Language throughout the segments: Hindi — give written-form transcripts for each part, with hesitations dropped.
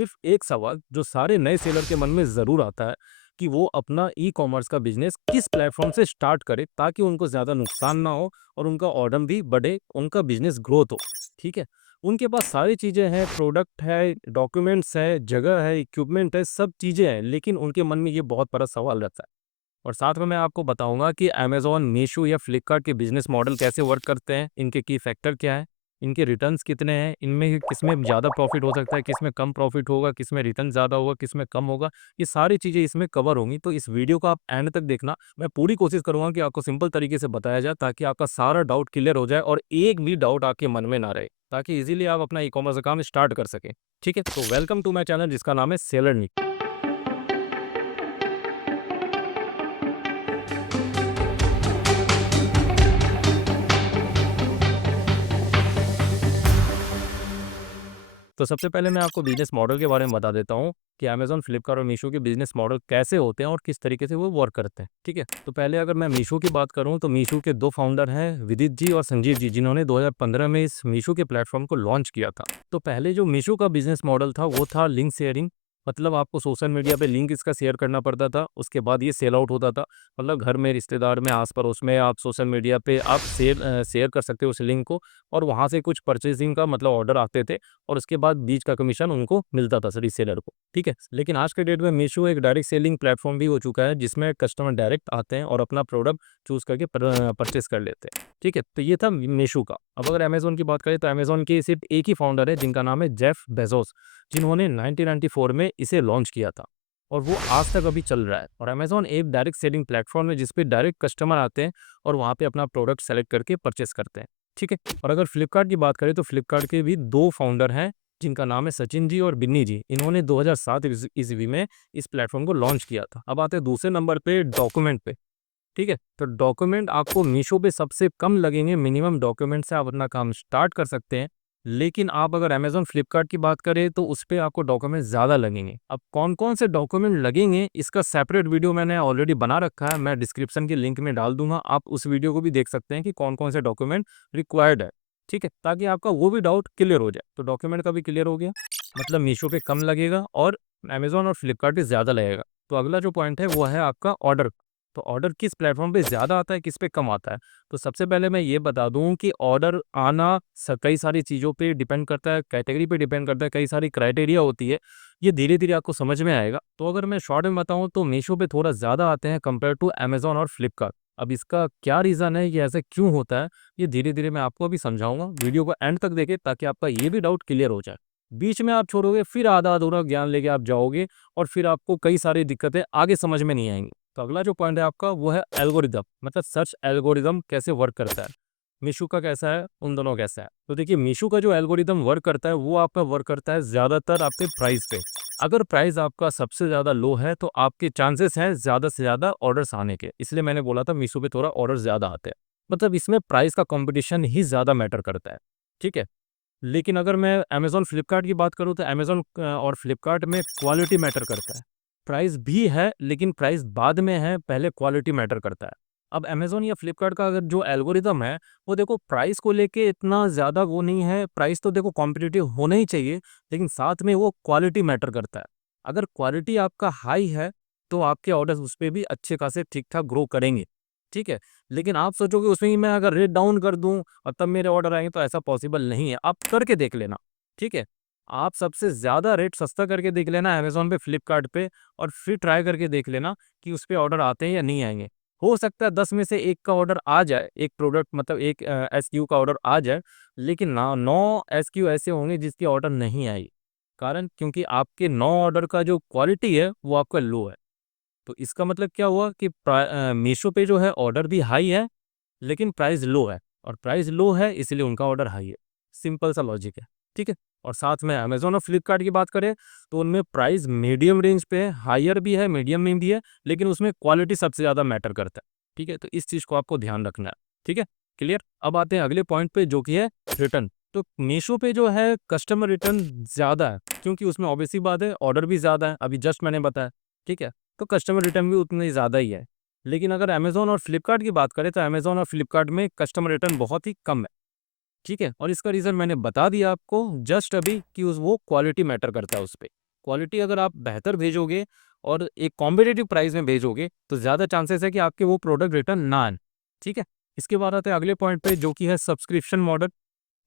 सिर्फ एक सवाल जो सारे नए सेलर के मन में ज़रूर आता है कि वो अपना ई-कॉमर्स का बिज़नेस किस प्लेटफ़ॉर्म से स्टार्ट करें ताकि उनको ज़्यादा नुकसान ना हो और उनका ऑर्डर भी बढ़े, उनका बिज़नेस ग्रोथ हो, ठीक है? उनके पास सारी चीज़ें हैं, प्रोडक्ट है, डॉक्यूमेंट्स है, जगह है, इक्विपमेंट है, सब चीज़ें हैं, लेकिन उनके मन में ये बहुत बड़ा सवाल रहता है। और साथ में मैं आपको बताऊँगा कि अमेज़न, मीशो या फ्लिपकार्ट के बिज़नेस मॉडल कैसे वर्क करते हैं, इनके की फैक्टर क्या हैं, इनके रिटर्न्स कितने हैं, इनमें किसमें ज़्यादा प्रॉफ़िट हो सकता है, किसमें कम प्रॉफ़िट होगा, किसमें रिटर्न ज़्यादा होगा, किसमें कम होगा, ये सारी चीज़ें इसमें कवर होंगी। तो इस वीडियो को आप एंड तक देखना। मैं पूरी कोशिश करूँगा कि आपको सिंपल तरीके से बताया जाए ताकि आपका सारा डाउट क्लियर हो जाए और एक भी डाउट आपके मन में ना रहे, ताकि ईज़िली आप अपना ई-कॉमर्स का काम स्टार्ट कर सकें। ठीक है? तो वेलकम टू माय चैनल जिसका नाम है सेलर नी। तो सबसे पहले मैं आपको बिज़नेस मॉडल के बारे में बता देता हूँ कि अमेज़न, फ्लिपकार्ट और मीशो के बिज़नेस मॉडल कैसे होते हैं और किस तरीके से वो वर्क करते हैं, ठीक है? तो पहले अगर मैं मीशो की बात करूँ तो मीशो के 2 फाउंडर हैं विदित जी और संजीव जी जिन्होंने 2015 में इस मीशो के प्लेटफ़ॉर्म को लॉन्च किया था। तो पहले जो मीशो का बिज़नेस मॉडल था वो था लिंक शेयरिंग। मतलब आपको सोशल मीडिया पे लिंक इसका शेयर करना पड़ता था, उसके बाद ये सेल आउट होता था। मतलब घर में, रिश्तेदार में, आस-पड़ोस में आप सोशल मीडिया पे आप शेयर कर सकते हो उस लिंक को और वहाँ से कुछ परचेज़िंग का मतलब ऑर्डर आते थे। और उसके बाद बीच का कमीशन उनको मिलता था रीसेलर को, ठीक है? लेकिन आज के डेट में मीशो एक डायरेक्ट सेलिंग प्लेटफ़ॉर्म भी हो चुका है जिसमें कस्टमर डायरेक्ट आते हैं और अपना प्रोडक्ट चूज़ करके परचेज़ कर लेते हैं, ठीक है? तो ये था मीशो का। अब अगर अमेज़न की बात करें तो अमेज़न के सिर्फ़ एक ही फाउंडर है जिनका नाम है जेफ बेज़ोस, जिन्होंने 1994 में इसे लॉन्च किया था और वो आज तक अभी चल रहा है। और अमेज़न एक डायरेक्ट सेलिंग प्लेटफ़ॉर्म है जिस पे डायरेक्ट कस्टमर आते हैं और वहाँ पे अपना प्रोडक्ट सेलेक्ट करके परचेज़ करते हैं, ठीक है? और अगर फ्लिपकार्ट की बात करें तो फ्लिपकार्ट के भी 2 फाउंडर हैं जिनका नाम है सचिन जी और बिन्नी जी। इन्होंने 2007 ईस्वी में इस प्लेटफ़ॉर्म को लॉन्च किया था। अब आते हैं दूसरे नंबर पे डॉक्यूमेंट पे, ठीक है? तो डॉक्यूमेंट आपको मीशो पे सबसे कम लगेंगे, मिनिमम डॉक्यूमेंट से आप अपना काम स्टार्ट कर सकते हैं। लेकिन आप अगर अमेज़न, फ्लिपकार्ट की बात करें तो उसपे आपको डॉक्यूमेंट ज़्यादा लगेंगे। अब कौन-कौन से डॉक्यूमेंट लगेंगे इसका सेपरेट वीडियो मैंने ऑलरेडी बना रखा है, मैं डिस्क्रिप्शन के लिंक में डाल दूँगा। आप उस वीडियो को भी देख सकते हैं कि कौन-कौन से डॉक्यूमेंट रिक्वायर्ड है, ठीक है? ताकि आपका वो भी डाउट क्लियर हो जाए। तो डॉक्यूमेंट का भी क्लियर हो गया, मतलब मीशो पे कम लगेगा और अमेज़न और फ्लिपकार्ट पे ज़्यादा लगेगा। तो अगला जो पॉइंट है वो है आपका ऑर्डर। तो ऑर्डर किस प्लेटफ़ॉर्म पे ज़्यादा आता है, किस पे कम आता है? तो सबसे पहले मैं ये बता दूँ कि ऑर्डर आना कई सारी चीज़ों पे डिपेंड करता है, कैटेगरी पे डिपेंड करता है, कई सारी क्राइटेरिया होती है। ये धीरे-धीरे आपको समझ में आएगा। तो अगर मैं शॉर्ट में बताऊँ तो मीशो पे थोड़ा ज़्यादा आते हैं कंपेयर टू अमेज़न और फ्लिपकार्ट। अब इसका क्या रीज़न है, ये ऐसा क्यों होता है, ये धीरे-धीरे मैं आपको अभी समझाऊँगा। वीडियो को एंड तक देखें ताकि आपका ये भी डाउट क्लियर हो जाए। बीच में आप छोड़ोगे फिर आधा-अधूरा ज्ञान लेके आप जाओगे और फिर आपको कई सारी दिक्कतें आगे समझ में नहीं आएँगी। तो अगला जो पॉइंट है आपका वो है एल्गोरिदम, मतलब सर्च एल्गोरिदम कैसे वर्क करता है। मीशो का कैसा है, उन दोनों कैसा है। तो देखिए मीशो का जो एल्गोरिदम वर्क करता है वो आपका वर्क करता है ज़्यादातर आपके प्राइस पे। अगर प्राइस आपका सबसे ज़्यादा लो है तो आपके चांसेस हैं ज़्यादा से ज़्यादा ऑर्डर्स आने के। इसलिए मैंने बोला था मीशो पे थोड़ा ऑर्डर ज़्यादा आते हैं। मतलब इसमें प्राइस का कॉम्पिटिशन ही ज़्यादा मैटर करता है, ठीक है? लेकिन अगर मैं अमेज़न, फ्लिपकार्ट की बात करूँ तो अमेज़न और फ्लिपकार्ट में क्वालिटी मैटर करता है। प्राइस भी है लेकिन प्राइस बाद में है, पहले क्वालिटी मैटर करता है। अब अमेज़न या फ्लिपकार्ट का अगर जो एल्गोरिदम है, वो देखो प्राइस को लेके इतना ज़्यादा वो नहीं है, प्राइस तो देखो कॉम्पिटिटिव होना ही चाहिए, लेकिन साथ में वो क्वालिटी मैटर करता है। अगर क्वालिटी आपका हाई है, तो आपके ऑर्डर्स उस पे भी अच्छे खासे ठीक-ठाक ग्रो करेंगे, ठीक है? लेकिन आप सोचोगे उसमें ही मैं अगर रेट डाउन कर दूँ और तब मेरे ऑर्डर आएँगे तो ऐसा पॉसिबल नहीं है। आप करके देख लेना, ठीक है? आप सबसे ज़्यादा रेट सस्ता करके देख लेना अमेज़न पे, फ्लिपकार्ट पे और फिर ट्राई करके देख लेना कि उस पे ऑर्डर आते हैं या नहीं आएँगे। हो सकता है 10 में से 1 का ऑर्डर आ जाए, एक प्रोडक्ट मतलब एक एसक्यू का ऑर्डर आ जाए, लेकिन ना 9 एसक्यू ऐसे होंगे जिसकी ऑर्डर नहीं आई। कारण क्योंकि आपके 9 ऑर्डर का जो क्वालिटी है, वो आपका लो है। तो इसका मतलब क्या हुआ कि मीशो पे जो है ऑर्डर भी हाई है, लेकिन प्राइस लो है और प्राइस लो है इसलिए उनका ऑर्डर हाई है। सिंपल सा लॉजिक है, ठीक है? और साथ में अमेज़न और फ्लिपकार्ट की बात करें तो उनमें प्राइस मीडियम रेंज पे है, हायर भी है, मीडियम में भी है, लेकिन उसमें क्वालिटी सबसे ज़्यादा मैटर करता है, ठीक है? तो इस चीज़ को आपको ध्यान रखना है, ठीक है? क्लियर? अब आते हैं अगले पॉइंट पे जो कि है रिटर्न। तो मीशो पे जो है कस्टमर रिटर्न ज़्यादा है क्योंकि उसमें ऑब्वियस सी बात है ऑर्डर भी ज़्यादा है, अभी जस्ट मैंने बताया, ठीक है? तो कस्टमर रिटर्न भी उतने ही ज़्यादा ही है। लेकिन अगर अमेज़न और फ्लिपकार्ट की बात करें तो अमेज़न और फ्लिपकार्ट में कस्टमर रिटर्न बहुत ही कम है, ठीक है? और इसका रीज़न मैंने बता दिया आपको जस्ट अभी कि उस वो क्वालिटी मैटर करता है उसपे। क्वालिटी अगर आप बेहतर भेजोगे और एक कॉम्पिटिटिव प्राइस में भेजोगे तो ज़्यादा चांसेस है कि आपके वो प्रोडक्ट रिटर्न ना आए, ठीक है? इसके बाद आते हैं अगले पॉइंट पे जो कि है सब्सक्रिप्शन मॉडल।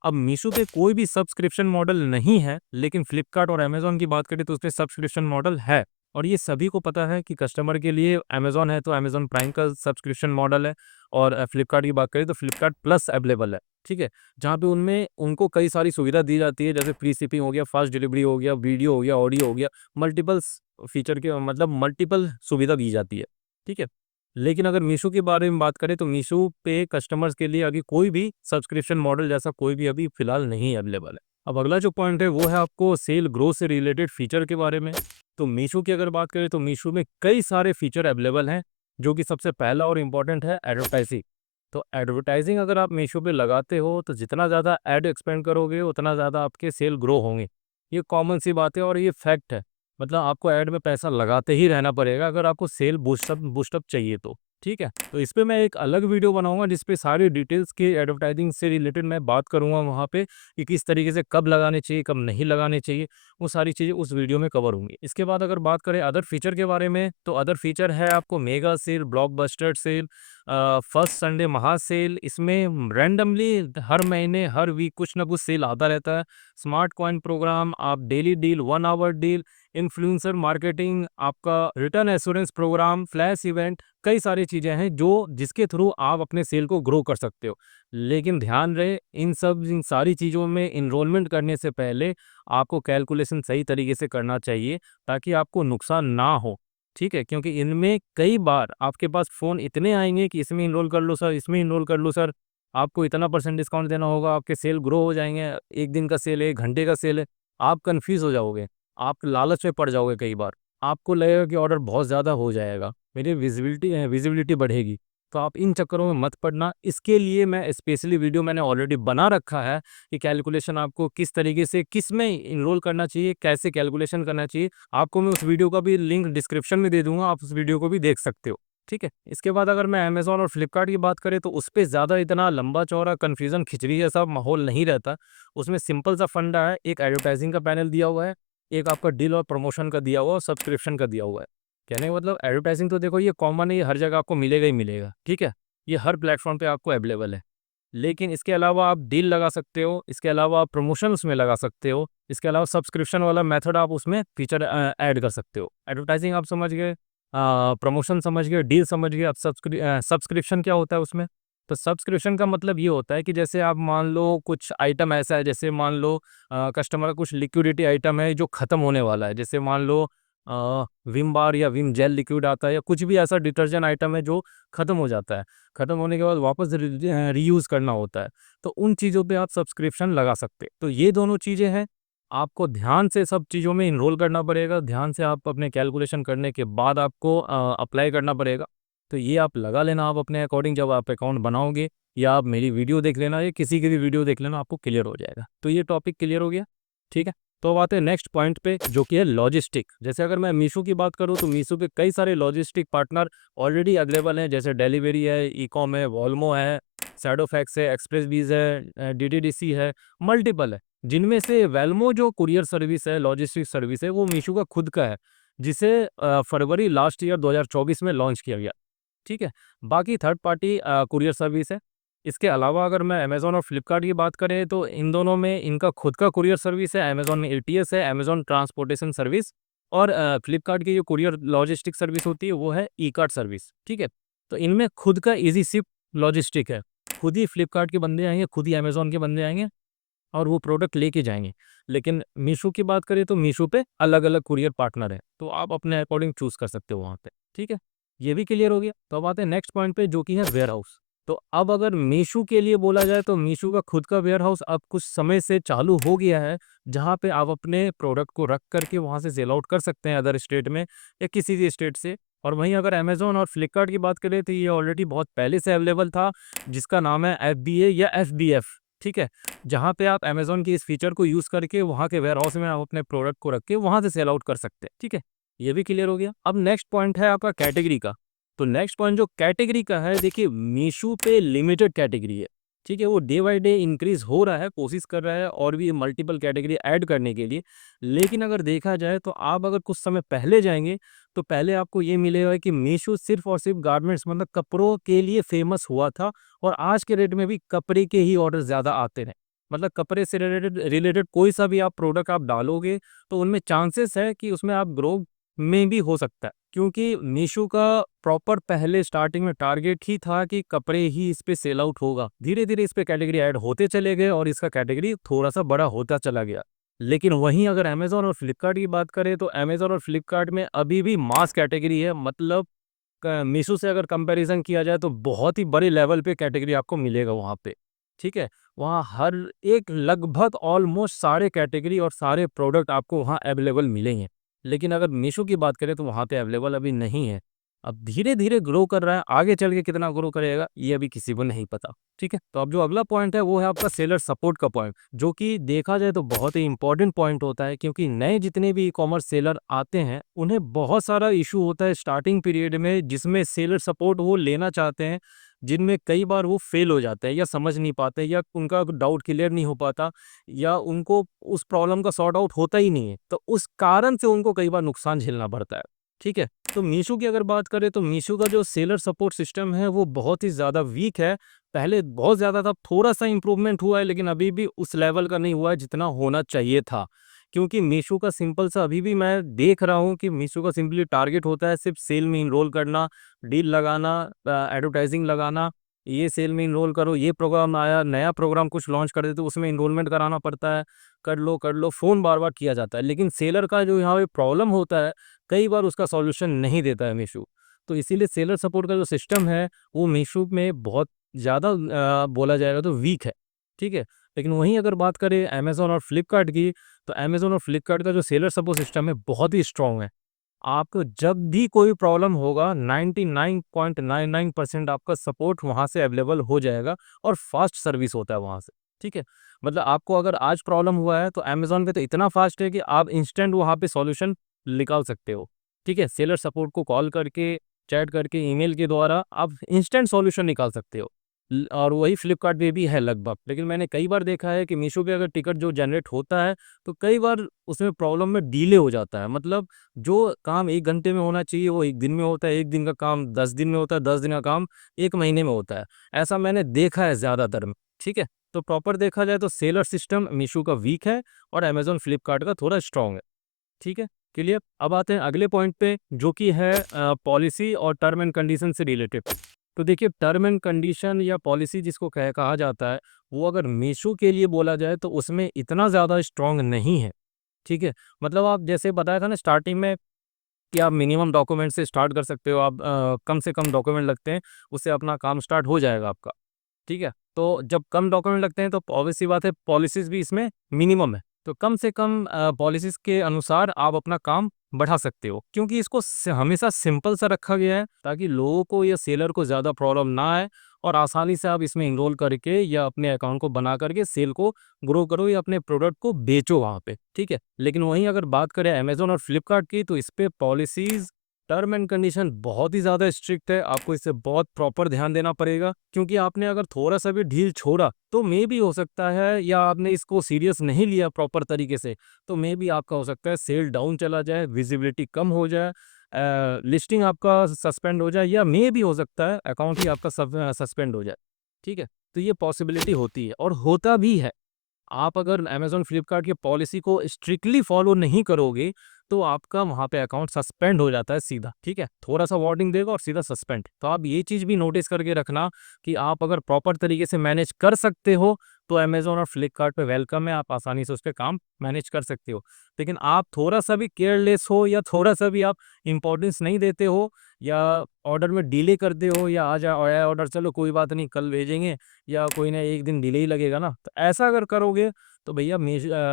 अब मीशो पे कोई भी सब्सक्रिप्शन मॉडल नहीं है, लेकिन फ्लिपकार्ट और अमेज़न की बात करें तो उसपे सब्सक्रिप्शन मॉडल है। और ये सभी को पता है कि कस्टमर के लिए अमेज़न है तो अमेज़न प्राइम का सब्सक्रिप्शन मॉडल है और फ्लिपकार्ट की बात करें तो फ्लिपकार्ट प्लस अवेलेबल है, ठीक है? जहाँ पे उनमें उनको कई सारी सुविधा दी जाती है, जैसे फ्री शिपिंग हो गया, फास्ट डिलीवरी हो गया, वीडियो हो गया, ऑडियो हो गया, मल्टीपल्स फीचर के मतलब मल्टीपल सुविधा दी जाती है, ठीक है? लेकिन अगर मीशो के बारे में बात करें तो मीशो पे कस्टमर्स के लिए अभी कोई भी सब्सक्रिप्शन मॉडल जैसा कोई भी अभी फ़िलहाल नहीं अवेलेबल है। अब अगला जो पॉइंट है वो है आपको सेल ग्रोथ से रिलेटेड फीचर के बारे में। तो मीशो की अगर बात करें तो मीशो में कई सारे फीचर अवेलेबल हैं, जो कि सबसे पहला और इम्पोर्टेंट है एडवर्टाइज़िंग। तो एडवर्टाइज़िंग अगर आप मीशो पे लगाते हो तो जितना ज़्यादा ऐड एक्सपेंड करोगे उतना ज़्यादा आपके सेल ग्रो होंगे। ये कॉमन सी बात है और ये फैक्ट है। मतलब आपको ऐड में पैसा लगाते ही रहना पड़ेगा अगर आपको सेल बूस्ट अप चाहिए तो, ठीक है? तो इस पे मैं एक अलग वीडियो बनाऊँगा जिस पे सारी डिटेल्स के एडवर्टाइज़िंग से रिलेटेड मैं बात करूँगा वहाँ पे कि किस तरीके से कब लगाने चाहिए, कब नहीं लगाने चाहिए, वो सारी चीज़ें उस वीडियो में कवर होंगी। इसके बाद अगर बात करें अदर फीचर के बारे में, तो अदर फीचर है आपको mega sale, blockbuster sale, first Sunday महासेल। इसमें रैंडमली हर महीने, हर वीक कुछ ना कुछ सेल आता रहता है। स्मार्ट कॉइन प्रोग्राम, आप daily deal, 1 hour deal, influencer marketing, आपका return assurance program, flash event, कई सारी चीज़ें हैं जो जिसके थ्रू आप अपने सेल को ग्रो कर सकते हो। लेकिन ध्यान रहे इन सारी चीज़ों में एनरोलमेंट करने से पहले आपको कैलकुलेशन सही तरीके से करना चाहिए ताकि आपको नुकसान ना हो, ठीक है? क्योंकि इनमें कई बार आपके पास फ़ोन इतने आएँगे कि इसमें इनरोल कर लो सर, इसमें इनरोल कर लो सर, आपको इतना परसेंट डिस्काउंट देना होगा, आपके सेल ग्रो हो जाएँगे, 1 दिन का सेल है, 1 घंटे का सेल है, आप कन्फ्यूज़ हो जाओगे। आप लालच में पड़ जाओगे कई बार। आपको लगेगा कि ऑर्डर बहुत ज़्यादा हो जाएगा, मेरी विज़िबिलिटी बढ़ेगी। तो आप इन चक्करों में मत पड़ना। इसके लिए मैं स्पेशली वीडियो मैंने ऑलरेडी बना रखा है कि कैलकुलेशन आपको किस तरीके से किसमें एनरोल करना चाहिए, कैसे कैलकुलेशन करना चाहिए। आपको मैं उस वीडियो का भी लिंक डिस्क्रिप्शन में दे दूँगा, आप उस वीडियो को भी देख सकते हो। ठीक है? इसके बाद अगर मैं अमेज़न और फ्लिपकार्ट की बात करें तो उसपे ज़्यादा इतना लंबा-चौड़ा कन्फ्यूज़न खिचड़ी जैसा माहौल नहीं रहता। उसमें सिंपल सा फंडा है, एक एडवर्टाइज़िंग का पैनल दिया हुआ है, एक आपका डील और प्रमोशन का दिया हुआ है और सब्सक्रिप्शन का दिया हुआ है। कहने का मतलब एडवर्टाइज़िंग तो देखो ये कॉमन है, ये हर जगह आपको मिलेगा ही मिलेगा, ठीक है? ये हर प्लेटफ़ॉर्म पे आपको अवेलेबल है। लेकिन इसके अलावा आप डील लगा सकते हो, इसके अलावा आप प्रमोशन उसमें लगा सकते हो, इसके अलावा सब्सक्रिप्शन वाला मेथड आप उसमें फीचर ऐड कर सकते हो। एडवर्टाइज़िंग आप समझ गए, प्रमोशन समझ गए, डील समझ गए, अब सब्सक्रिप्शन क्या होता है उसमें? तो सब्सक्रिप्शन का मतलब ये होता है कि जैसे आप मान लो कुछ आइटम ऐसा है, जैसे मान लो कस्टमर का कुछ लिक्विडिटी आइटम है जो ख़त्म होने वाला है। जैसे मान लो विम बार या विम जेल लिक्विड आता है या कुछ भी ऐसा डिटर्जेंट आइटम है जो ख़त्म हो जाता है। ख़त्म होने के बाद वापस रीयूज़ करना होता है। तो उन चीज़ों पे आप सब्सक्रिप्शन लगा सकते हैं। तो ये दोनों चीज़ें हैं, आपको ध्यान से सब चीज़ों में एनरोल करना पड़ेगा, ध्यान से आप अपने कैलकुलेशन करने के बाद आपको अप्लाई करना पड़ेगा। तो ये आप लगा लेना आप अपने अकॉर्डिंग जब आप अकाउंट बनाओगे या आप मेरी वीडियो देख लेना या किसी की भी वीडियो देख लेना, आपको क्लियर हो जाएगा। तो ये टॉपिक क्लियर हो गया, ठीक है? तो अब आते हैं नेक्स्ट पॉइंट पे जो कि है लॉजिस्टिक। जैसे अगर मैं मीशो की बात करूँ तो मीशो पे कई सारे लॉजिस्टिक पार्टनर ऑलरेडी अवेलेबल हैं, जैसे डिलीवरी है, इकॉम है, वॉल्मो है, शैडोफैक्स है, एक्सप्रेसबीज है, डीटीडीसी है, मल्टीपल है। जिनमें से वेल्मो जो कुरियर सर्विस है, लॉजिस्टिक सर्विस है, वो मीशो का खुद का है, जिसे फरवरी लास्ट ईयर 2024 में लॉन्च किया गया। ठीक है? बाकी थर्ड पार्टी कुरियर सर्विस है। इसके अलावा अगर मैं अमेज़न और फ्लिपकार्ट की बात करें तो इन दोनों में इनका खुद का कुरियर सर्विस है, अमेज़न में एटीएस है, अमेज़न ट्रांसपोर्टेशन सर्विस और फ्लिपकार्ट की जो कुरियर लॉजिस्टिक सर्विस होती है वो है ई-कार्ट सर्विस, ठीक है? तो इनमें खुद का ईज़ी शिप लॉजिस्टिक है। खुद ही फ्लिपकार्ट के बंदे आएँगे, खुद ही अमेज़न के बंदे आएँगे और वो प्रोडक्ट लेके जाएँगे। लेकिन मीशो की बात करें तो मीशो पे अलग-अलग कुरियर पार्टनर हैं, तो आप अपने अकॉर्डिंग चूज़ कर सकते हो वहाँ पे, ठीक है? ये भी क्लियर हो गया। तो अब आते हैं नेक्स्ट पॉइंट पे जो कि है वेयरहाउस। तो अब अगर मीशो के लिए बोला जाए तो मीशो का खुद का वेयरहाउस अब कुछ समय से चालू हो गया है, जहाँ पे आप अपने प्रोडक्ट को रख कर के वहाँ से सेल आउट कर सकते हैं अदर स्टेट में या किसी भी स्टेट से। और वहीं अगर अमेज़न और फ्लिपकार्ट की बात करें तो ये ऑलरेडी बहुत पहले से अवेलेबल था, जिसका नाम है एफबीए या एफबीएफ, ठीक है? जहाँ पे आप अमेज़न के इस फीचर को यूज़ करके वहाँ के वेयरहाउस में आप अपने प्रोडक्ट को रख के वहाँ से सेल आउट कर सकते हैं, ठीक है? ये भी क्लियर हो गया। अब नेक्स्ट पॉइंट है आपका कैटेगरी का। तो नेक्स्ट पॉइंट जो कैटेगरी का है, देखिए मीशो पे लिमिटेड कैटेगरी है। ठीक है, वो डे बाय डे इंक्रीज़ हो रहा है, कोशिश कर रहा है और भी मल्टीपल कैटेगरी ऐड करने के लिए। लेकिन अगर देखा जाए तो आप अगर कुछ समय पहले जाएँगे, तो पहले आपको ये मिलेगा कि मीशो सिर्फ़ और सिर्फ़ गारमेंट्स मतलब कपड़ों के लिए फ़ेमस हुआ था और आज के डेट में भी कपड़े के ही ऑर्डर ज़्यादा आते हैं। मतलब कपड़े से रिलेटेड रिलेटेड कोई सा भी आप प्रोडक्ट आप डालोगे, तो उनमें चांसेस है कि उसमें आप ग्रो में भी हो सकता है। क्योंकि मीशो का प्रॉपर पहले स्टार्टिंग में टारगेट ही था कि कपड़े ही इस पे सेल आउट होगा। धीरे-धीरे इस पे कैटेगरी ऐड होते चले गए और इसका कैटेगरी थोड़ा-सा बड़ा होता चला गया। लेकिन वहीं अगर अमेज़न और फ्लिपकार्ट की बात करें तो अमेज़न और फ्लिपकार्ट में अभी भी मास कैटेगरी है, मतलब मीशो से अगर कंपैरिज़न किया जाए तो बहुत ही बड़े लेवल पे कैटेगरी आपको मिलेगा वहाँ पे, ठीक है? वहाँ हर एक लगभग ऑलमोस्ट सारे कैटेगरी और सारे प्रोडक्ट आपको वहाँ अवेलेबल मिलेंगे। लेकिन अगर मीशो की बात करें तो वहाँ पे अवेलेबल अभी नहीं है। अब धीरे-धीरे ग्रो कर रहा है, आगे चल के कितना ग्रो करेगा ये अभी किसी को नहीं पता, ठीक है? तो अब जो अगला पॉइंट है वो है आपका सेलर सपोर्ट का पॉइंट, जो कि देखा जाए तो बहुत ही इम्पोर्टेंट पॉइंट होता है क्योंकि नए जितने भी ई-कॉमर्स सेलर आते हैं, उन्हें बहुत सारा इश्यू होता है स्टार्टिंग पीरियड में जिसमें सेलर सपोर्ट वो लेना चाहते हैं, जिनमें कई बार वो फेल हो जाते हैं या समझ नहीं पाते या उनका डाउट क्लियर नहीं हो पाता या उनको उस प्रॉब्लम का सॉर्ट आउट होता ही नहीं है। तो उस कारण से उनको कई बार नुकसान झेलना पड़ता है, ठीक है? तो मीशो की अगर बात करें तो मीशो का जो सेलर सपोर्ट सिस्टम है वो बहुत ही ज़्यादा वीक है। पहले बहुत ज़्यादा था, थोड़ा-सा इम्प्रूवमेंट हुआ है लेकिन अभी भी उस लेवल का नहीं हुआ है जितना होना चाहिए था। क्योंकि मीशो का सिंपल सा अभी भी मैं देख रहा हूँ कि मीशो का सिंपली टारगेट होता है सिर्फ़ सेल में एनरोल करना, डील लगाना, एडवर्टाइज़िंग लगाना, ये सेल में एनरोल करो, ये प्रोग्राम आया, नया प्रोग्राम कुछ लॉन्च कर देते तो उसमें एनरोलमेंट कराना पड़ता है, कर लो, फ़ोन बार-बार किया जाता है। लेकिन सेलर का जो यहाँ पे प्रॉब्लम होता है, कई बार उसका सॉल्यूशन नहीं देता है मीशो। तो इसीलिए सेलर सपोर्ट का जो सिस्टम है, वो मीशो में बहुत ज़्यादा बोला जाएगा तो वीक है, ठीक है? लेकिन वहीं अगर बात करें अमेज़न और फ्लिपकार्ट की, तो अमेज़न और फ्लिपकार्ट का जो सेलर सपोर्ट सिस्टम है, बहुत ही स्ट्रॉन्ग है। आपको जब भी कोई प्रॉब्लम होगा 99.99% आपका सपोर्ट वहाँ से अवेलेबल हो जाएगा और फास्ट सर्विस होता है वहाँ से, ठीक है? मतलब आपको अगर आज प्रॉब्लम हुआ है तो अमेज़न पे तो इतना फास्ट है कि आप इंस्टेंट वहाँ पे सॉल्यूशन निकाल सकते हो, ठीक है? सेलर सपोर्ट को कॉल करके, चैट करके, ईमेल के द्वारा आप इंस्टेंट सॉल्यूशन निकाल सकते हो। और वही फ्लिपकार्ट पे भी है लगभग। लेकिन मैंने कई बार देखा है कि मीशो पे अगर टिकट जो जनरेट होता है, तो कई बार उसमें प्रॉब्लम में डिले हो जाता है। मतलब जो काम 1 घंटे में होना चाहिए वो 1 दिन में होता है, 1 दिन का काम 10 दिन में होता है, 10 दिन का काम 1 महीने में होता है। ऐसा मैंने देखा है ज़्यादातर में, ठीक है? तो प्रॉपर देखा जाए तो सेलर सिस्टम मीशो का वीक है और अमेज़न फ्लिपकार्ट का थोड़ा स्ट्रॉन्ग है, ठीक है? क्लियर? अब आते हैं अगले पॉइंट पे जो कि है पॉलिसी और टर्म एंड कंडीशन से रिलेटेड। तो देखिए टर्म एंड कंडीशन या पॉलिसी जिसको कहा जाता है, वो अगर मीशो के लिए बोला जाए तो उसमें इतना ज़्यादा स्ट्रॉन्ग नहीं है, ठीक है? मतलब आप जैसे बताया था ना स्टार्टिंग में कि आप मिनिमम डॉक्यूमेंट से स्टार्ट कर सकते हो, आप कम से कम डॉक्यूमेंट लगते हैं, उससे अपना काम स्टार्ट हो जाएगा आपका, ठीक है? तो जब कम डॉक्यूमेंट लगते हैं तो ऑब्वियस सी बात है पॉलिसीज़ भी इसमें मिनिमम है। तो कम से कम पॉलिसीज़ के अनुसार आप अपना काम बढ़ा सकते हो क्योंकि इसको हमेशा सिंपल सा रखा गया है ताकि लोगों को या सेलर को ज़्यादा प्रॉब्लम ना आए और आसानी से आप इसमें इनरोल करके या अपने अकाउंट को बना करके सेल को ग्रो करो या अपने प्रोडक्ट को बेचो वहाँ पे, ठीक है? लेकिन वहीं अगर बात करें अमेज़न और फ्लिपकार्ट की तो इस पे पॉलिसीज़, टर्म एंड कंडीशन बहुत ही ज़्यादा स्ट्रिक्ट है, आपको इससे बहुत प्रॉपर ध्यान देना पड़ेगा क्योंकि आपने अगर थोड़ा-सा भी ढील छोड़ा, तो मेबी हो सकता है या आपने इसको सीरियस नहीं लिया प्रॉपर तरीके से, तो मेबी आपका हो सकता है सेल डाउन चला जाए, विजिबिलिटी कम हो जाए, लिस्टिंग आपका सस्पेंड हो जाए या मेबी हो सकता है अकाउंट ही आपका सस्पेंड हो जाए, ठीक है? तो ये पॉसिबिलिटी होती है और होता भी है। आप अगर अमेज़न, फ्लिपकार्ट की पॉलिसी को स्ट्रिक्टली फॉलो नहीं करोगे, तो आपका वहाँ पे अकाउंट सस्पेंड हो जाता है सीधा, ठीक है? थोड़ा-सा वार्निंग देगा और सीधा सस्पेंड। तो आप ये चीज़ भी नोटिस करके रखना कि आप अगर प्रॉपर तरीके से मैनेज कर सकते हो, तो अमेज़न और फ्लिपकार्ट पे वेलकम है, आप आसानी से उसपे काम मैनेज कर सकते हो। लेकिन आप थोड़ा-सा भी केयरलेस हो या थोड़ा-सा भी आप इम्पोर्टेंस नहीं देते हो या ऑर्डर में डिले करते हो या आज आया ऑर्डर चलो कोई बात नहीं कल भेजेंगे या कोई ना 1 दिन डिले ही लगेगा ना, तो ऐसा अगर करोगे तो भैया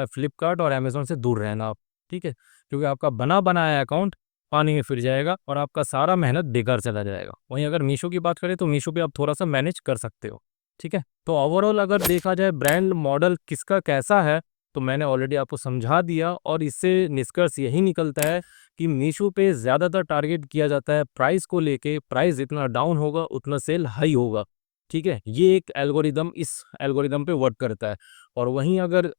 फ्लिपकार्ट और अमेज़न से दूर रहना आप, ठीक है? क्योंकि आपका बना-बनाया अकाउंट पानी में फिर जाएगा और आपका सारा मेहनत बेकार चला जाएगा। वहीं अगर मीशो की बात करें तो मीशो पे आप थोड़ा-सा मैनेज कर सकते हो, ठीक है? तो ओवरऑल अगर देखा जाए ब्रांड मॉडल किसका कैसा है, तो मैंने ऑलरेडी आपको समझा दिया और इससे निष्कर्ष यही निकलता है कि मीशो पे ज़्यादातर टारगेट किया जाता है प्राइस को लेके, प्राइस जितना डाउन होगा उतना सेल हाई होगा। ठीक है? ये एक एल्गोरिदम इस एल्गोरिदम पे वर्क करता है। और वहीं अगर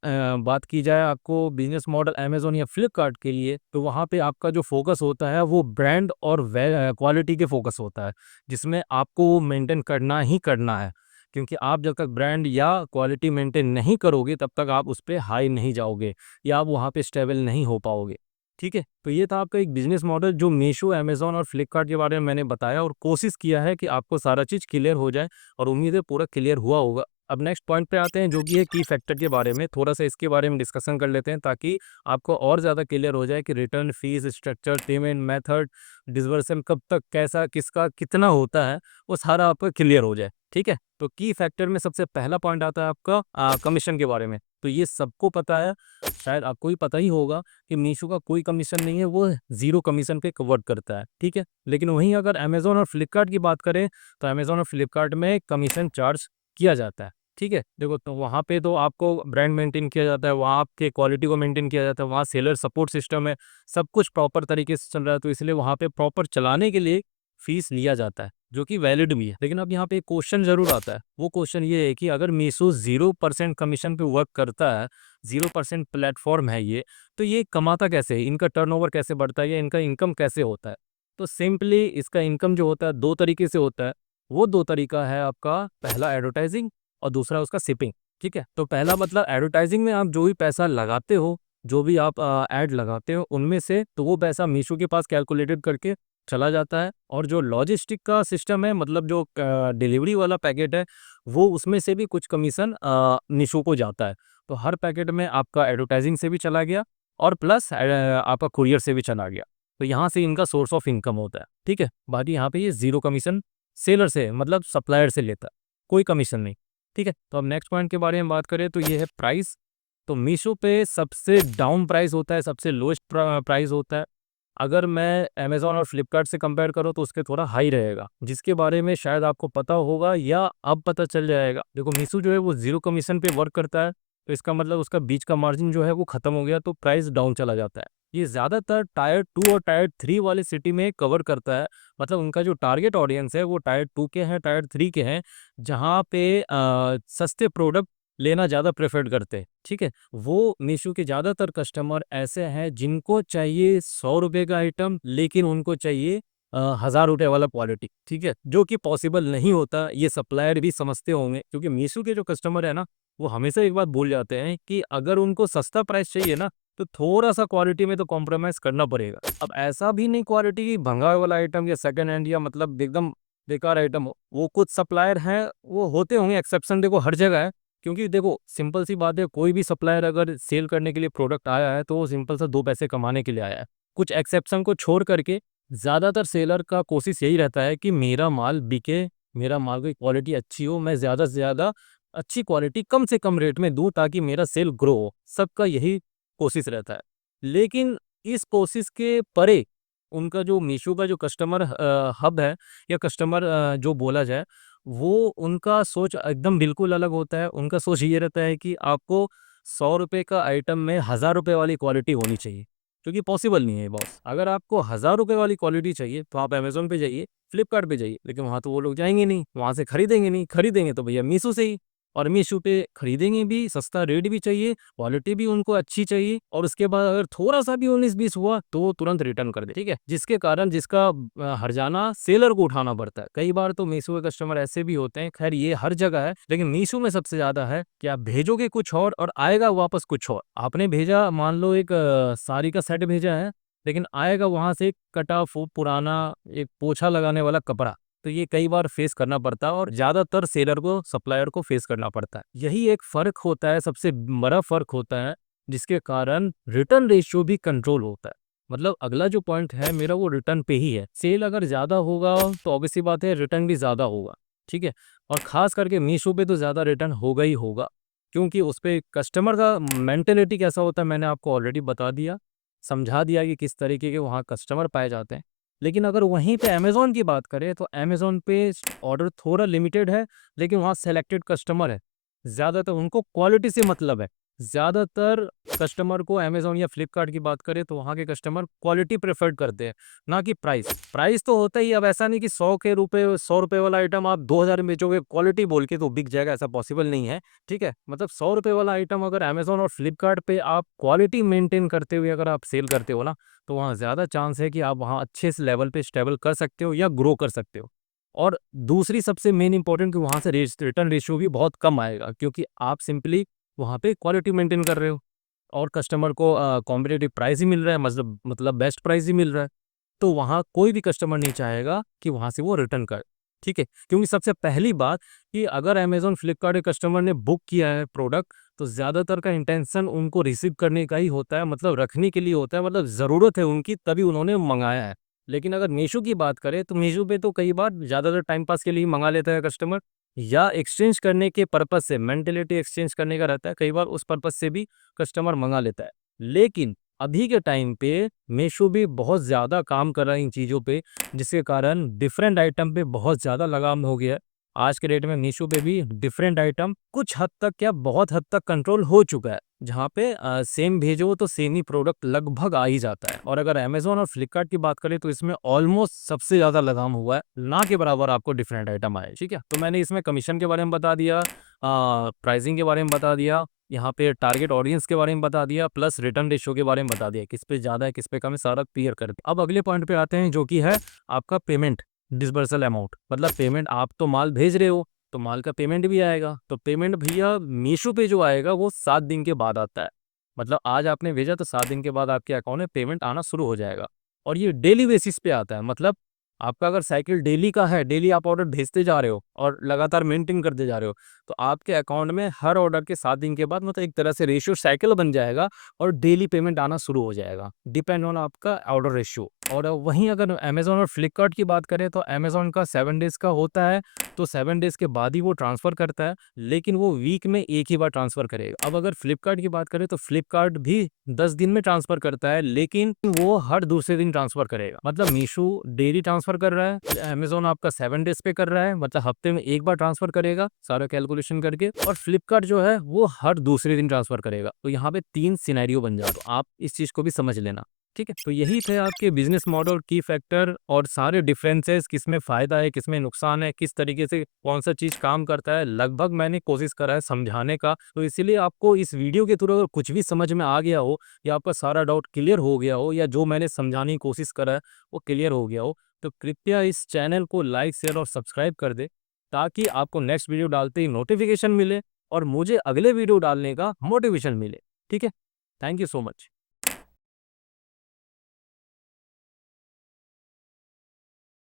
बात की जाए आपको बिज़नेस मॉडल अमेज़न या फ्लिपकार्ट के लिए, तो वहाँ पे आपका जो फ़ोकस होता है वो ब्रांड और क्वालिटी के फ़ोकस होता है, जिसमें आपको मेंटेन करना ही करना है। क्योंकि आप जब तक ब्रांड या क्वालिटी मेंटेन नहीं करोगे, तब तक आप उस पे हाई नहीं जाओगे या आप वहाँ पे स्टेबल नहीं हो पाओगे। ठीक है? तो ये था आपका एक बिज़नेस मॉडल जो मीशो, अमेज़न और फ्लिपकार्ट के बारे में मैंने बताया और कोशिश किया है कि आपको सारा चीज़ क्लियर हो जाए और उम्मीद है पूरा क्लियर हुआ होगा। अब नेक्स्ट पॉइंट पे आते हैं जो कि है की फैक्टर के बारे में, थोड़ा-सा इसके बारे में डिस्कशन कर लेते हैं ताकि आपको और ज़्यादा क्लियर हो जाए कि return, fees structure, payment method, disbursement कब तक, कैसा, किसका, कितना होता है, वो सारा आपका क्लियर हो जाए। ठीक है? तो की फैक्टर में सबसे पहला पॉइंट आता है आपका कमीशन के बारे में। तो ये सबको पता है, शायद आपको भी पता ही होगा कि मीशो का कोई कमीशन नहीं है, वो ज़ीरो कमीशन पे वर्क करता है, ठीक है? लेकिन वहीं अगर अमेज़न और फ्लिपकार्ट की बात करें, तो अमेज़न और फ्लिपकार्ट में कमीशन चार्ज किया जाता है, ठीक है? देखो तो वहाँ पे तो आपको ब्रांड मेंटेन किया जाता है, वहाँ आपके क्वालिटी को मेंटेन किया जाता है, वहाँ सेलर सपोर्ट सिस्टम है, सब कुछ प्रॉपर तरीके से चल रहा है, तो इसलिए वहाँ पे प्रॉपर चलाने के लिए फीस लिया जाता है, जो कि वैलिड भी है। लेकिन अब यहाँ पे एक क्वेश्चन ज़रूर आता है, वो क्वेश्चन ये है कि अगर मीशो 0% कमीशन पे वर्क करता है, 0% प्लेटफ़ॉर्म है ये, तो ये कमाता कैसे है? इनका टर्नओवर कैसे बढ़ता है या इनका इनकम कैसे होता है? तो सिंपली इसका इनकम जो होता है 2 तरीके से होता है। वो 2 तरीका है आपका, पहला एडवर्टाइज़िंग और दूसरा उसका शिपिंग, ठीक है? तो पहला मतलब एडवर्टाइज़िंग में आप जो भी पैसा लगाते हो, जो भी आप ऐड लगाते हो उनमें से, तो वो पैसा मीशो के पास कैलकुलेटेड करके चला जाता है और जो लॉजिस्टिक का सिस्टम है, मतलब जो डिलीवरी वाला पैकेट है, वो उसमें से भी कुछ कमीशन मीशो को जाता है। तो हर पैकेट में आपका एडवर्टाइजिंग से भी चला गया और प्लस आपका कुरियर से भी चला गया। तो यहाँ से इनका सोर्स ऑफ इनकम होता है, ठीक है? बाकी यहाँ पे ये ज़ीरो कमीशन सेलर से मतलब सप्लायर से लेता है, कोई कमीशन नहीं, ठीक है? तो अब नेक्स्ट पॉइंट के बारे में बात करें तो ये है प्राइस। तो मीशो पे सबसे डाउन प्राइस होता है, सबसे लोएस्ट प्राइस होता है। अगर मैं अमेज़न और फ्लिपकार्ट से कंपेयर करूँ तो उसके थोड़ा हाई रहेगा, जिसके बारे में शायद आपको पता होगा या अब पता चल जाएगा। देखो मीशो जो है वो ज़ीरो कमीशन पे वर्क करता है, तो इसका मतलब उसका बीच का मार्जिन जो है वो खत्म हो गया, तो प्राइस डाउन चला जाता है। ये ज़्यादातर टायर 2 और टायर 3 वाले सिटी में कवर करता है, मतलब उनका जो टारगेट ऑडियंस है वो टायर 2 के हैं, टायर 3 के हैं, जहाँ पे सस्ते प्रोडक्ट लेना ज़्यादा प्रेफ़र्ड करते हैं, ठीक है? वो मीशो के ज़्यादातर कस्टमर ऐसे हैं जिनको चाहिए ₹100 का आइटम, लेकिन उनको चाहिए ₹1000 वाला क्वालिटी, ठीक है? जो कि पॉसिबल नहीं होता, ये सप्लायर भी समझते होंगे, क्योंकि मीशो के जो कस्टमर है ना, वो हमेशा एक बात भूल जाते हैं कि अगर उनको सस्ता प्राइस चाहिए ना, तो थोड़ा-सा क्वालिटी में तो कॉम्प्रोमाइज़ करना पड़ेगा। अब ऐसा भी नहीं क्वालिटी कि भंगा वाला आइटम या सेकंड हैंड या मतलब एकदम बेकार आइटम हो। वो कुछ सप्लायर हैं, वो होते होंगे, एक्सेप्शन देखो हर जगह है। क्योंकि देखो सिंपल सी बात है, कोई भी सप्लायर अगर सेल करने के लिए प्रोडक्ट आया है तो वो सिंपल सा 2 पैसे कमाने के लिए आया है। कुछ एक्सेप्शन को छोड़ करके ज़्यादातर सेलर का कोशिश यही रहता है कि मेरा माल बिके, मेरा माल की क्वालिटी अच्छी हो, मैं ज़्यादा से ज़्यादा अच्छी क्वालिटी कम से कम रेट में दूँ ताकि मेरा सेल ग्रो हो। सबका यही कोशिश रहता है। लेकिन इस कोशिश के परे उनका जो मीशो का जो कस्टमर हब है या कस्टमर जो बोला जाए, वो उनका सोच एकदम बिल्कुल अलग होता है। उनका सोच ये रहता है कि आपको ₹100 का आइटम में ₹1000 वाली क्वालिटी होनी चाहिए, जो कि पॉसिबल नहीं है बॉस। अगर आपको ₹1000 वाली क्वालिटी चाहिए, तो आप अमेज़न पे जाइए, फ्लिपकार्ट पे जाइए, लेकिन वहाँ तो वो लोग जाएँगे नहीं, वहाँ से खरीदेंगे नहीं, खरीदेंगे तो भैया मीशो से ही। और मीशो पे खरीदेंगे भी, सस्ता रेट भी चाहिए, क्वालिटी भी उनको अच्छी चाहिए और उसके बाद अगर थोड़ा-सा भी 19-20 हुआ, तो वो तुरंत रिटर्न कर दें, ठीक है? जिसके कारण जिसका हर्जाना सेलर को उठाना पड़ता है। कई बार तो मीशो के कस्टमर ऐसे भी होते हैं, खैर ये हर जगह है, लेकिन मीशो में सबसे ज़्यादा है कि आप भेजोगे कुछ और आएगा वापस कुछ और। आपने भेजा मान लो एक साड़ी का सेट भेजा है, लेकिन आएगा वहाँ से एक कटा फु पुराना एक पोछा लगाने वाला कपड़ा। तो ये कई बार फेस करना पड़ता है और ज़्यादातर सेलर को, सप्लायर को फेस करना पड़ता है। यही एक फ़र्क होता है, सबसे बड़ा फ़र्क होता है, जिसके कारण रिटर्न रेशियो भी कंट्रोल होता है। मतलब अगला जो पॉइंट है मेरा वो रिटर्न पे ही है। सेल अगर ज़्यादा होगा तो ऑब्वियस सी बात है रिटर्न भी ज़्यादा होगा, ठीक है? और ख़ास करके मीशो पे तो ज़्यादा रिटर्न होगा ही होगा, क्योंकि उसपे कस्टमर का मेंटालिटी कैसा होता है मैंने आपको ऑलरेडी बता दिया, समझा दिया कि किस तरीके के वहाँ कस्टमर पाए जाते हैं। लेकिन अगर वहीं पे अमेज़न की बात करें तो अमेज़न पे ऑर्डर थोड़ा लिमिटेड है, लेकिन वहाँ सेलेक्टेड कस्टमर है। ज़्यादातर उनको क्वालिटी से मतलब है। ज़्यादातर कस्टमर को अमेज़न या फ्लिपकार्ट की बात करें तो वहाँ के कस्टमर क्वालिटी प्रेफर्ड करते हैं, ना कि प्राइस। प्राइस तो होता ही, अब ऐसा नहीं कि 100 रुपए वाला आइटम आप 2000 में बेचोगे क्वालिटी बोल के तो बिक जाएगा, ऐसा पॉसिबल नहीं है, ठीक है? मतलब 100 रुपए वाला आइटम अगर अमेज़न और फ्लिपकार्ट पे आप क्वालिटी मेंटेन करते हुए अगर आप सेल करते हो ना, तो वहाँ ज़्यादा चांस है कि आप वहाँ अच्छे से लेवल पे स्टेबल कर सकते हो या ग्रो कर सकते हो। और दूसरी सबसे मेन इम्पोर्टेंट कि वहाँ से रिटर्न रेशियो भी बहुत कम आएगा, क्योंकि आप सिंपली वहाँ पे क्वालिटी मेंटेन कर रहे हो और कस्टमर को कॉम्पिटिटिव प्राइस ही मिल रहा है, मतलब बेस्ट प्राइस ही मिल रहा है। तो वहाँ कोई भी कस्टमर नहीं चाहेगा कि वहाँ से वो रिटर्न करे, ठीक है? क्योंकि सबसे पहली बात कि अगर अमेज़न, फ्लिपकार्ट के कस्टमर ने बुक किया है प्रोडक्ट, तो ज़्यादातर का इंटेंशन उनको रिसीव करने का ही होता है, मतलब रखने के लिए होता है, मतलब ज़रूरत है उनकी तभी उन्होंने मँगाया है। लेकिन अगर मीशो की बात करें तो मीशो पे तो कई बार ज़्यादातर टाइम पास के लिए ही मँगा लेता है कस्टमर, या एक्सचेंज करने के पर्पज़ से, मेंटालिटी एक्सचेंज करने का रहता है, कई बार उस पर्पज़ से भी कस्टमर मँगा लेता है। लेकिन अभी के टाइम पे मीशो भी बहुत ज़्यादा काम कर रहा है इन चीज़ों पे, जिसके कारण डिफरेंट आइटम पे बहुत ज़्यादा लगाम हो गया है। आज के डेट में मीशो पे भी डिफरेंट आइटम कुछ हद तक क्या बहुत हद तक कंट्रोल हो चुका है। जहाँ पे सेम भेजो तो सेम ही प्रोडक्ट लगभग आ ही जाता है। और अगर अमेज़न और फ्लिपकार्ट की बात करें तो इसमें ऑलमोस्ट सबसे ज़्यादा लगाम हुआ है, ना के बराबर आपको डिफरेंट आइटम आए, ठीक है? तो मैंने इसमें कमीशन के बारे में बता दिया, प्राइसिंग के बारे में बता दिया, यहाँ पे टारगेट ऑडियंस के बारे में बता दिया, प्लस रिटर्न रेशियो के बारे में बता दिया, किस पे ज़्यादा है, किस पे कम है, सारा क्लियर कर दिया। अब अगले पॉइंट पे आते हैं जो कि है आपका पेमेंट, डिसबर्सल अमाउंट। मतलब पेमेंट, आप तो माल भेज रहे हो, तो माल का पेमेंट भी आएगा। तो पेमेंट भैया मीशो पे जो आएगा वो 7 दिन के बाद आता है। मतलब आज आपने भेजा तो 7 दिन के बाद आपके अकाउंट में पेमेंट आना शुरू हो जाएगा। और ये डेली बेसिस पे आता है, मतलब आपका अगर साइकिल डेली का है, डेली आप ऑर्डर भेजते जा रहे हो और लगातार मेंटेन करते जा रहे हो, तो आपके अकाउंट में हर ऑर्डर के 7 दिन के बाद मतलब एक तरह से रेशियो साइकिल बन जाएगा और डेली पेमेंट आना शुरू हो जाएगा, डिपेंड ऑन आपका ऑर्डर रेशियो। और वहीं अगर अमेज़न और फ्लिपकार्ट की बात करें तो अमेज़न का 7 डेज़ का होता है, तो 7 डेज़ के बाद ही वो ट्रांसफ़र करता है, लेकिन वो वीक में 1 ही बार ट्रांसफ़र करेगा। अब अगर फ्लिपकार्ट की बात करें तो फ्लिपकार्ट भी 10 दिन में ट्रांसफ़र करता है, लेकिन वो हर दूसरे दिन ट्रांसफ़र करेगा। मतलब मीशो डेली ट्रांसफ़र कर रहा है, अमेज़न आपका 7 डेज़ पे कर रहा है, मतलब हफ्ते में 1 बार ट्रांसफ़र करेगा, सारा कैलकुलेशन करके, और फ्लिपकार्ट जो है वो हर दूसरे दिन ट्रांसफ़र करेगा। तो यहाँ पे 3 सिनेरियो बन जाता है, तो आप इस चीज़ को भी समझ लेना। ठीक है? तो यही थे आपके बिज़नेस मॉडल, की फैक्टर और सारे डिफरेंसेस, किसमें फ़ायदा है, किसमें नुकसान है, किस तरीके से कौन-सा चीज़ काम करता है, लगभग मैंने कोशिश करा है समझाने का। तो इसीलिए आपको इस वीडियो के थ्रू अगर कुछ भी समझ में आ गया हो या आपका सारा डाउट क्लियर हो गया हो या जो मैंने समझाने की कोशिश करा है वो क्लियर हो गया हो, तो कृपया इस चैनल को लाइक, शेयर और सब्सक्राइब कर दें, ताकि आपको नेक्स्ट वीडियो डालते ही नोटिफ़िकेशन मिले और मुझे अगले वीडियो डालने का मोटिवेशन मिले। ठीक है? Thank you so much.